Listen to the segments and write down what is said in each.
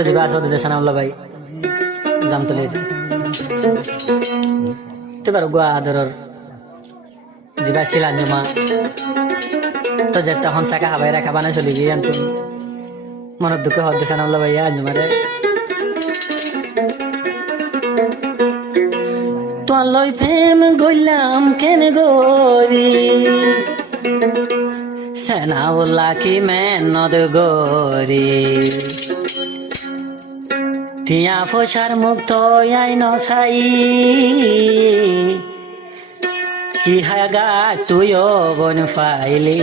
তো যে বাস হতে সানাউল্লাহ ভাই জামতলির তো বার গোয়া আদরর যিবা শিলা জমা তো যে তখন চাকা হাবাই রাখা বানাই চলি গিয়ে আনতুন মনত দুঃখ হতে সানাউল্লাহ ভাইয়া জমারে তোয়ালই প্রেম গইলাম কেন গরি সেনাউল্লাহ কি মেহনত গরি টিয়া পয়সার মুক্ত আইন চাই কি হাগা তুইও বন ফাইলি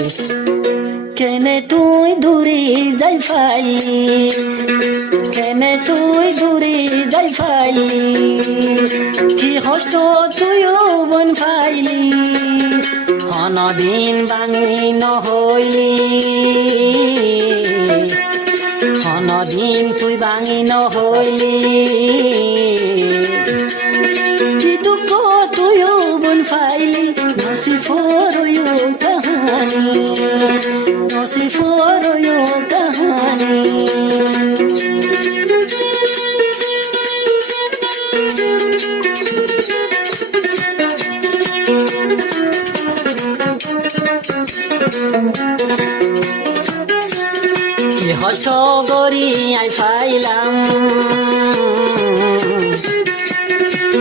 কেনে তুই দূরি যাই ফাইলি কেনে তুই দূরি যাই ফাইলি কি কষ্ট তুইও বন ফাইলি হনদিন বাঙি নহইলি হনদিন তুই বাঙি নহইলি কি দুঃখ তুইও বন ফাইলি নসিফরয়ো কাহানি নসিফরয়ো কাহানি কি কষ্ট করি আই পাইলাম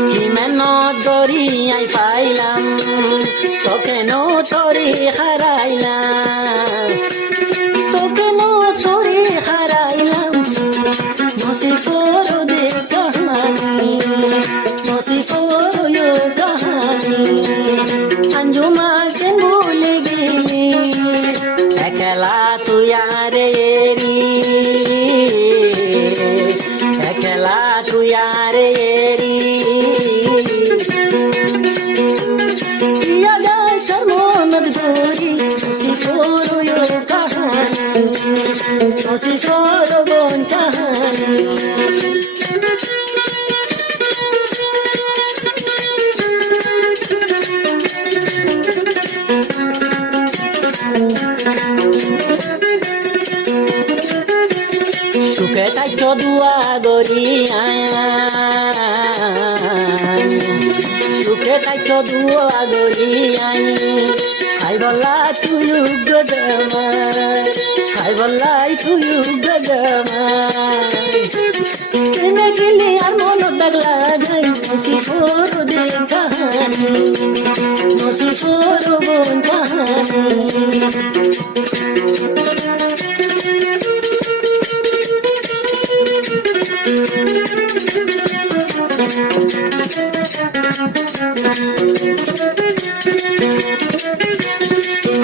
কি মেহনত করি আই পাইলাম তো কেন তোরে হারাইলাম তো কেন তোরে হারাইলাম নসিফর দে কাহানি নসিফর কাহানি আঞ্জুমা কেন ভুলে গেলি একলা তুই আরে একলা তুই আরে নসিফর বন কাহানি সুখে থাকত দুয়া গরি সুখে থাকত দুয়া গরি খাই বলা তুই গদমার খাই বলাই তুই গদমার কেনে গেলি আর মন ডাকলা যাই নসিফর দে কাহানি নসিফর বন কাহানি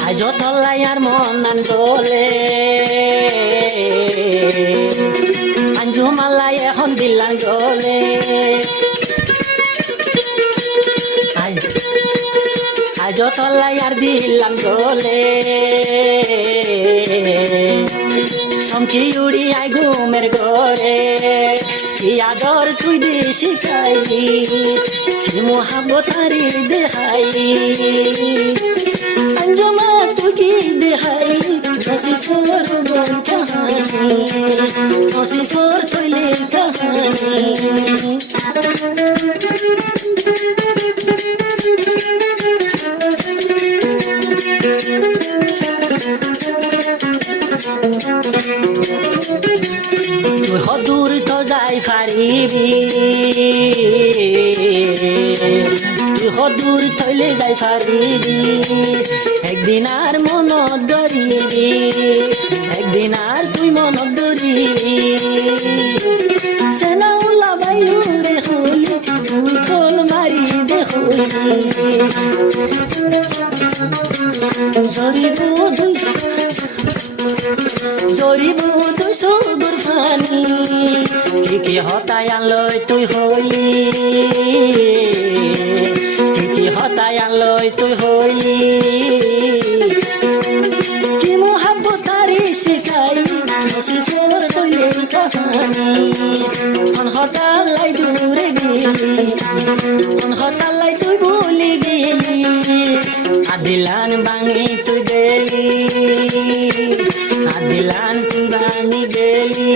আজ তলাই আর মন আন্দোলে আঞ্জুমালাই এখন দিলাম জলে আজ তলাই আর দিলাম জলে সমকি উড়ি আই ঘুমের ঘরে কি আদর তুই দি শিখাইলি কি মোহাম্মত হারি দেখাইলি আঞ্জুমা তুই কি দেখাইলি নসিফর বন কাহানি নসিফর তৈলে কাহানি তুই হদূর তো যাই পারিবি তুই হদূর থইলে যাই পারিবি একদিন আর মনত ধরিবি একদিন আর তুই মনত ধরিবি সেনাউল্লাহ বাইউ রে হলি তুই কল মারি দে হলি জরিবু দুই জরিবু তুই সবুর ফানি কি হতাই আনলই তুই হইলি কি হতাই আনলই তুই হইলি কি মোহাব্বতারি শিখাই নসিফর তৈলে কাহানি কোন হতালাই দূরে গেলি কোন হতালাই তুই ভুলি গেলি আদিলান বাঙি তুই গেলি আদিলান তুই বাঙি গেলি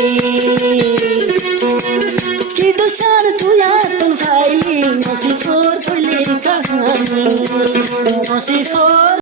তুষার তুয়া তুন ফাইলি নসিফর কইলি কাহানি নসিফর